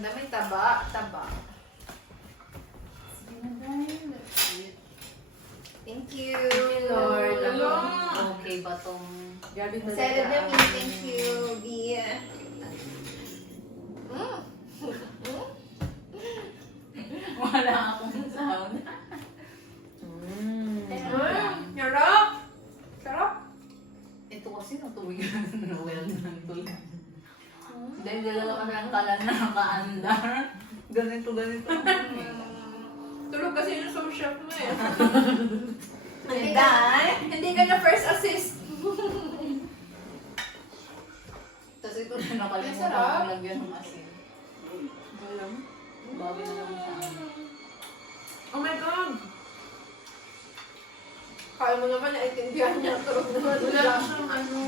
Ganda, may taba. Taba. Sige na dahil. That's it. Thank you. Lord. Hello. Okay ba tong... Gabi talaga. Excited na me. Thank you, Bia. Wala akong sound. Sarap! Sarap! Ito kasi natuwigan na well ng tulan. Dahil dalawa kami ang kalan na nakaandar. Ganito. Tulog kasi yung sous chef mo eh. Hindi Hindi ka na first assist. Tapos ito na nakalimutan Sarap. ko lagyan ng asin. Alam. Bawi na lang sa amin. Oh my God! Kaya mo naman naintindihan niya. Tulog naman. Wala siyang ano,